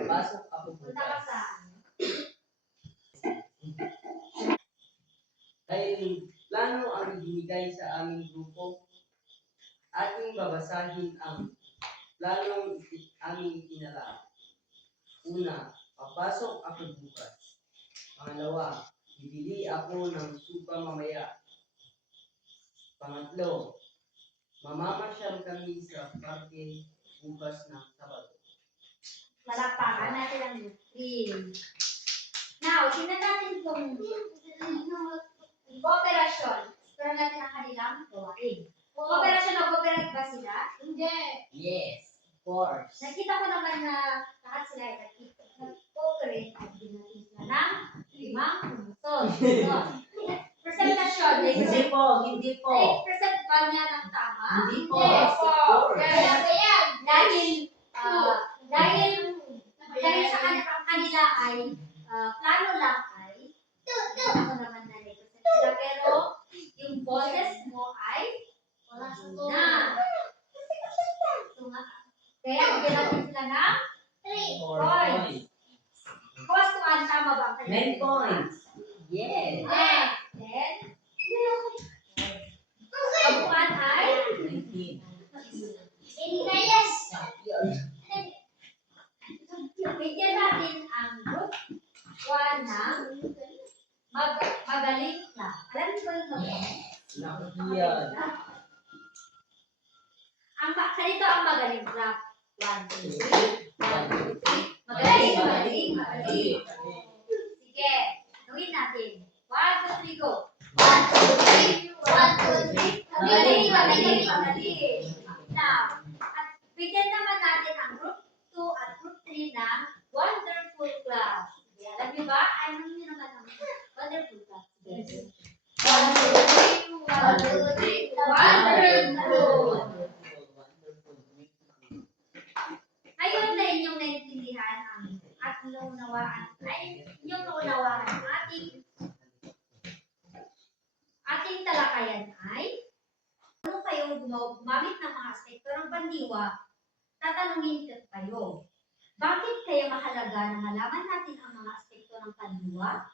Pasok ako Punta ka bukas. sa Dahil plano ang ibinigay sa aming grupo, ating babasahin ang planong aming itinala. Una, papasok ako bukas. Pangalawa, bibili ako ng supa mamaya. Pangatlo, mamamasyal kami sa parke bukas ng Sabado. Malakpakan natin ang group 3. Now, tingnan natin kung cooperation. Pero natin ang kanilang gawain. Cooperation o cooperate ba sila? Hindi. Yes, of course. Nakita ko naman na lahat sila ay nag-cooperate at binatin sila ng 5 pumusod. Presentasyon. Hindi po, hindi po. Present ba niya ng tama? Hindi po. Yes, Of course. Dahil sa kanila ay plano lang ay ako naman na represent sila pero yung boses mo ay Wala sa na. Kaya bigyan natin sila ng 4 Points. points. Kawastuan, tama ba ang 9 points. Yes. Then, kabuuan ay 19. Inayas. bigyan natin ang group 1 ng magaling na. Alam niyo ba yung magaling? Yan. Ganito ang magaling rap. 1, 2, 3. 1, 2, 3. Magaling. Sige, gawin natin. 1, 2, 3, go. 1, 2, 3. 1, 2, 3. Magaling. Now, at bigyan naman natin ang group 2 at group 3 ng wonderful class. Sige, alam niyo ba? Ano niyo naman ang wonderful class? Sige. 1, 2, 3. 1, 2, 3. Wonderful. Ngayon na inyong naintindihan at naunawaan ang ating talakayan ay ano kayo gumamit ng mga aspekto ng pandiwa, tatanungin kayo. Bakit kaya mahalaga na malaman natin ang mga aspekto ng pandiwa?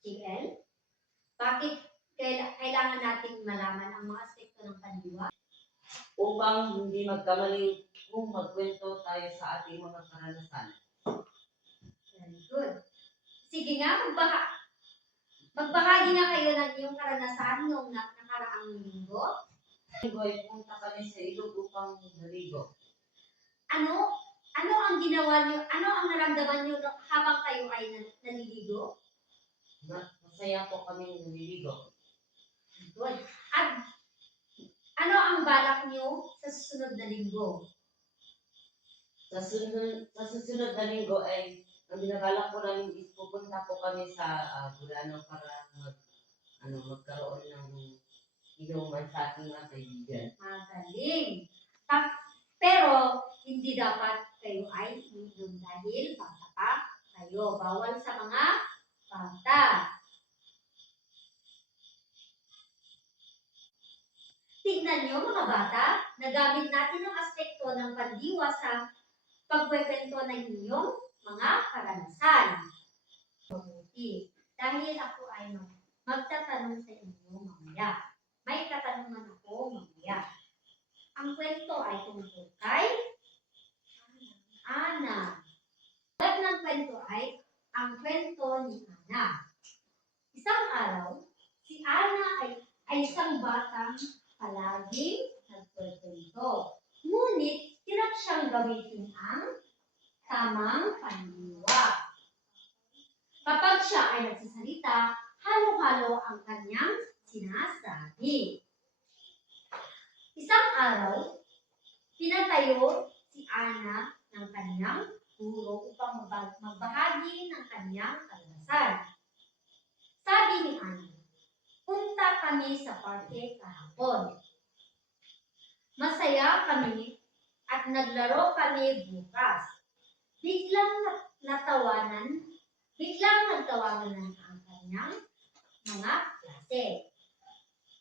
CL? Bakit kailangan natin malaman ang mga aspekto ng pandiwa? Upang hindi magkamali kung magkwento tayo sa ating mga karanasan. Very good. Sige nga, magbahagi nga kayo ng iyong karanasan noong nakaraang linggo. Linggoy, punta kami sa ilog upang maligo. Ano ang ginawa niyo? Ano ang naramdaman niyo habang kayo ay naliligo? Masaya po kami naliligo. Good. At ano ang balak niyo sa susunod na linggo? Sa susunod na linggo ay ang binabalak ko namin is pupunta po kami sa Bulano para magkaroon ng inuman sa aking mga kaibigan. Magaling. Pero hindi dapat kayo ay iinom dahil bata pa kayo. Bawal sa mga bata. Tignan niyo mga bata, nagamit natin ang aspekto ng pandiwa sa pagkwento ng inyong mga karanasan. Mabuti. Dahil ako ay magtatanong sa inyo mamaya. May katanungan ako mamaya. Ang kwento ay tungkol kay Ana. Lahat ng kwento ay ang kwento ni Ana. Isang araw, si Ana ay isang batang palaging nagkwento. Ngunit hirap siyang gamitin ang tamang pandiwa. Kapag siya ay nagsasalita, halo-halo ang kanyang sinasabi. Isang araw, pinatayo si Ana ng kanyang guro upang magbahagi ng kanyang karanasan. Sabi ni Ana, punta kami sa parke kahapon. Masaya kami at naglaro kami bukas. Biglang nagtawanan ang kanyang mga klase.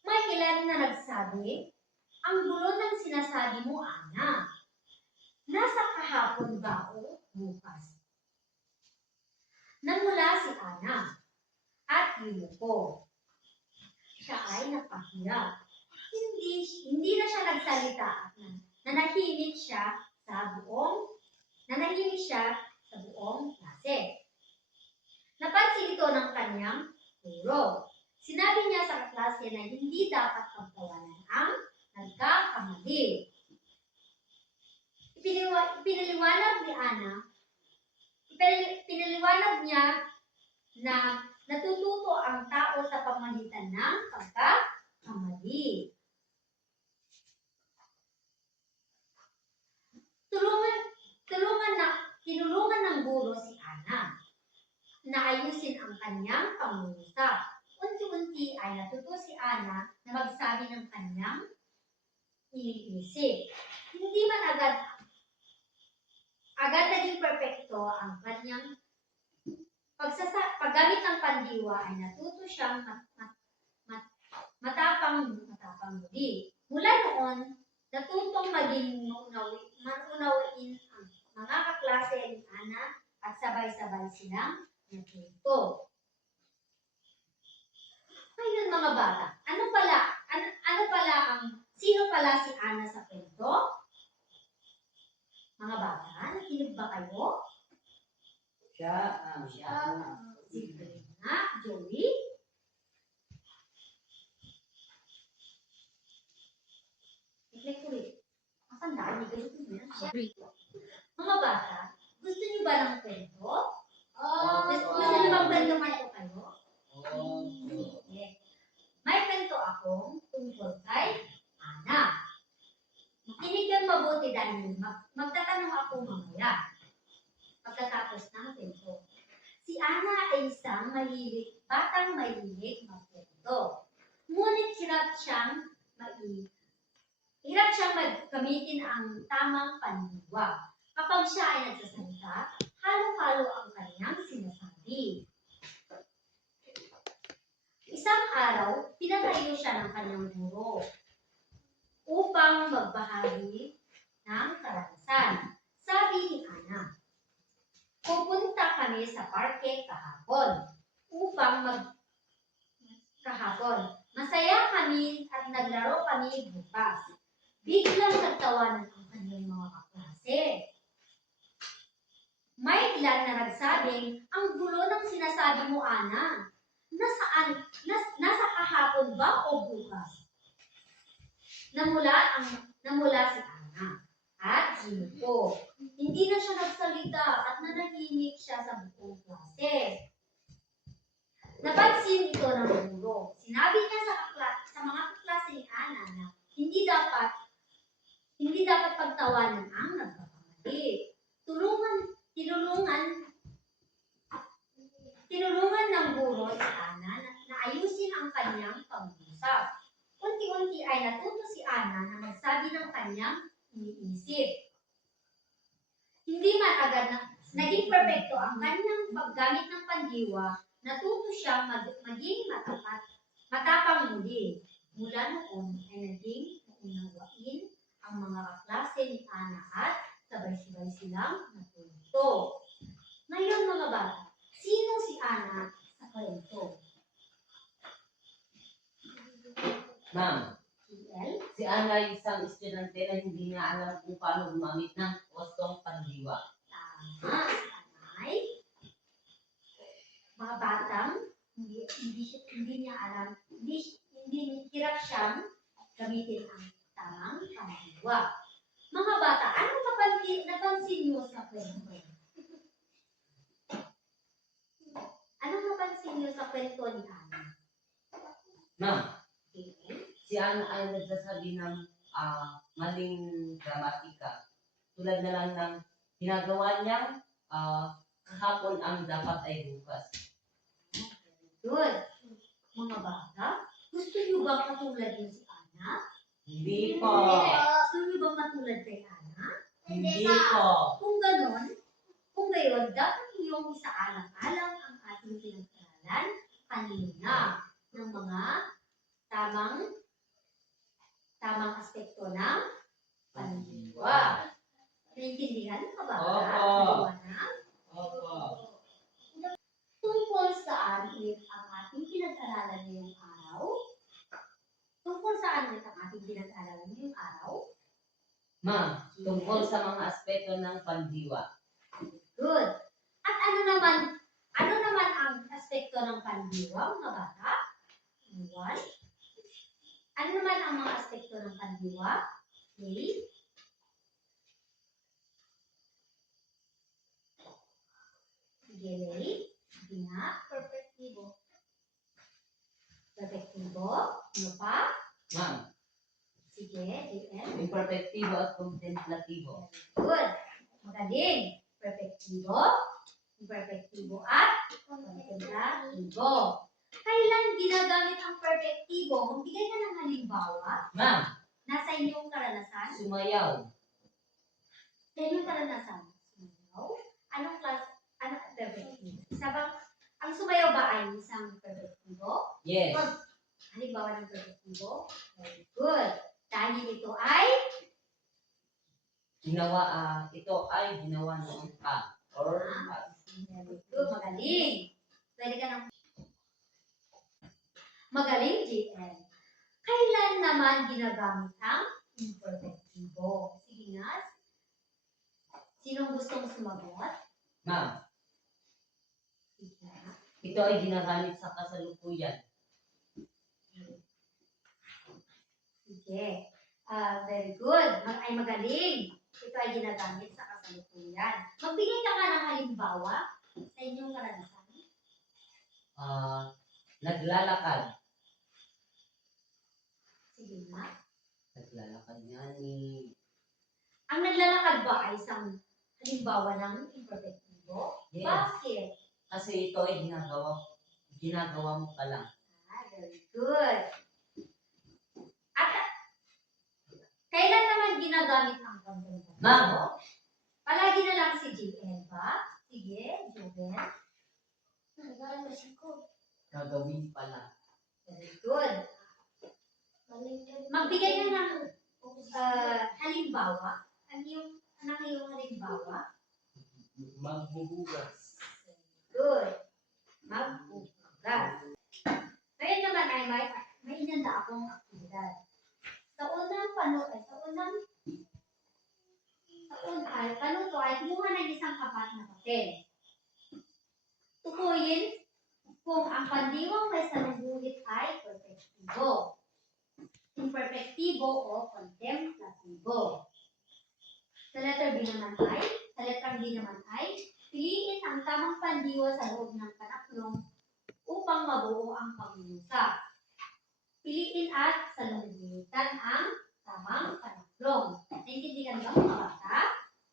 May ilan na nagsabi, ang gulo ng sinasabi mo, Ana. Nasa kahapon ba o bukas? Namula si Ana at yumuko. Siya ay napahiya. Hindi na siya nagsalita at nanahimik siya sa buong klase. Napansin ito ng kanyang guro. Sinabi niya sa klase na hindi dapat pagtawanan ang nagkakamali. Pinaliwanag niya na natututo ang tao sa pamamagitan ng pagkakamali. Tinulungan ng guro si Ana na ayusin ang kanyang pangungusap. Unti-unti ay natuto si Ana na magsabi ng kanyang iniisip. Hindi man agad naging perpekto ang kanyang paggamit ng pandiwa ay natuto siyang matapang muli. Mula noon, natutong maging manunawain ang mga kaklase ni Ana at sabay-sabay silang natuto. Ngayon mga bata, sino pala si Ana sa kwento? Mga bata, nakinig ba kayo? Siya ang Sige nga, Joey. Reflect ulit. Ang dami ganito na. Mga bata, gusto niyo ba ng kwento? Gusto niyo bang kwento kayo? Sige. May kwento akong tungkol kay Ana. Makinig kang mabuti dahil magtatanong ako mamaya. Pagkatapos ng kwento. Si Ana ay isang batang mahilig magkwento. Ngunit hirap siyang gamitin ang tamang pandiwa. Kapag siya ay nagsasalita, halo-halo ang kanyang sinasabi. Isang araw, pinatayo siya ng kanyang guro upang magbahagi ng karanasan. Sabi ni Ana, pupunta kami sa parke kahapon. Masaya kami at naglaro kami bukas. Biglang nagtawanan ang kanyang mga kaklase. May ilan na nagsabing, ang gulo ng sinasabi mo, Ana. Nasa kahapon ba o bukas? Namula si Ana at yumuko. Hindi na siya nagsalita at nanahimik siya sa buong klase. Napansin ito ng guro. Sinabi niya sa mga kaklase ni Ana na hindi dapat pagtawanan ang nagkakamali. Tinulungan ng guro si Ana na ayusin ang kanyang pag-uusap. Unti-unti ay natuto si Ana na magsabi ng kanyang iniisip. Hindi man agad naging perpekto ang kanyang paggamit ng pandiwa, natuto siyang maging matapang muli. Mula noon ay naging naunawain ang mga kaklase ni Ana at sabay-sabay silang natuto. Ngayon mga bata, sino si Ana sa kwento? Ma'am, TL? si Ana ay isang estudyante na hindi niya alam kung paano gumamit ng wastong pandiwa. Tama, si Ana ay mga batang hindi hindi niya alam, hindi hirap siyang gamitin ang tamang pandiwa. Mga bata, anong napansin niyo sa kwento? Anong napansin niyo sa kwento ni Ana? Ma'am, Okay. si Ana ay nagsasabi ng maling gramatika. Tulad na lang ng ginagawa niyang kahapon ang dapat ay bukas. Good. Mga bata, gusto niyo ba katulad niyo si Ana? Hindi po. Gusto niyo ba matulad kay Ana? Hindi po. Kung gayon, dapat niyong isaalang-alang ang ating pinag-aralan kanina ng mga tamang aspekto ng pandiwa. Naintindihan ka ba? Opo. Maliwanag? Opo. Tungkol saan ulit ang ating pinag-aralan ngayong araw? Tungkol saan ulit ang ating pinag-aralan ngayong araw? Ma'am, tungkol sa mga aspeto ng pandiwa. Good. At ano naman ang aspekto ng pandiwa, mga bata? One. Ano naman ang mga aspekto ng pandiwa? Okay. Sige, Lay. Sige nga. Perpektibo. Perpektibo. Ano pa? Ma'am, Sige, JM. imperfectivo at contemplativo. Good. Magaling. Perpektibo. Imperfektibo at contemplatibo. Kailan ginagamit ang perpektibo? Magbigay ka ng halimbawa. Ma'am, Nasa inyong karanasan? sumayaw. Sa inyong karanasan? Sumayaw? Anong class? Anong perpektibo? Ang sumayaw ba ay isang perpektibo? Yes. Halimbawa ng perpektibo? Very good. Dahil ito ay Ito ay ginawa noong pa. Or past. very good. Magaling. Pwede ka ng magaling, JM. Kailan naman ginagamit ang imperfektibo? Sige nga. Sinong gustong sumagot? Ma'am, Sige nga. ito ay ginagamit sa kasalukuyan. Sige. Very good. Ay magaling. Ito ay ginagamit sa kasalukuyan. Magbigay ka nga ng halimbawa sa inyong karanasan. Naglalakad. Sige nga. Naglalakad nga ni... Ang naglalakad ba ay isang halimbawa ng imperfektibo? Yes. Bakit? Kasi ito ay ginagawa mo pa lang. Very good. At kailan naman ginagamit ang contemplatibo? Ma'am. Palagi na lang si JL ba? Sige, Joven. Gagawin pa lang. Very good. Magbigay ka ng halimbawa. Ano yung halimbawa? Magbubugas. Good. Magbubugas. Ngayon naman ay may inanda akong aktibidad. Sa unang panuto ay kumuha ng isang kapat na papel. Tukuyin kung ang pandiwang may salungulit ay perpektibo, imperfektibo o contemplatibo. Sa letter B naman sa letter B naman ay, piliin ang tamang pandiwa sa loob ng panaklong upang mabuo ang pag-uusap. Piliin at salungulitan ang tamang panaklong. Naintindihan ba mga bata?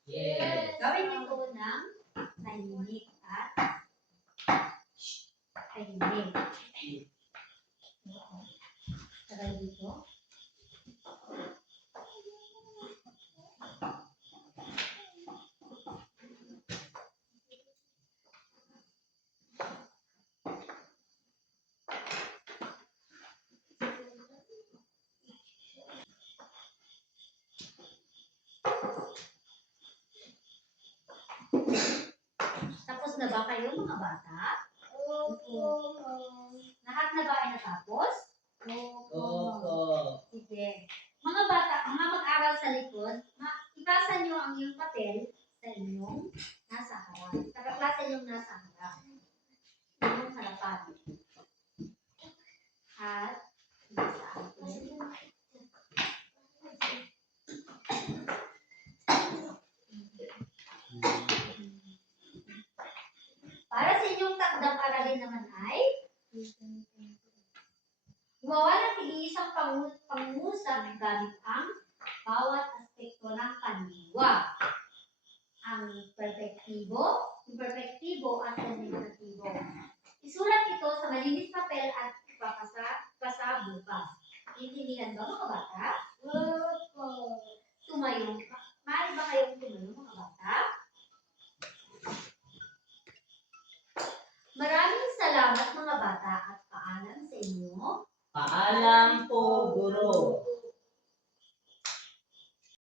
Yes. Gawin ito ng tahimik at tahimik. Sabay dito. Tapos na ba kayo mga bata? Lahat na ba ay natapos? Opo. Sige. Mga bata, mga mag-aral sa likod, ipasa nyo ang iyong papel sa inyong nasa harap. Sa kaklase inyong nasa harap. Inyong harapan. at saan po. Para sa inyong takdang aralin naman ay gumawa ng tig-iisang pangungusap gamit ang bawat aspekto ng pandiwa. Ang perpektibo at demonstratibo. Isulat ito sa malinis papel at ipapasa bukas. Intindihan ba mga bata?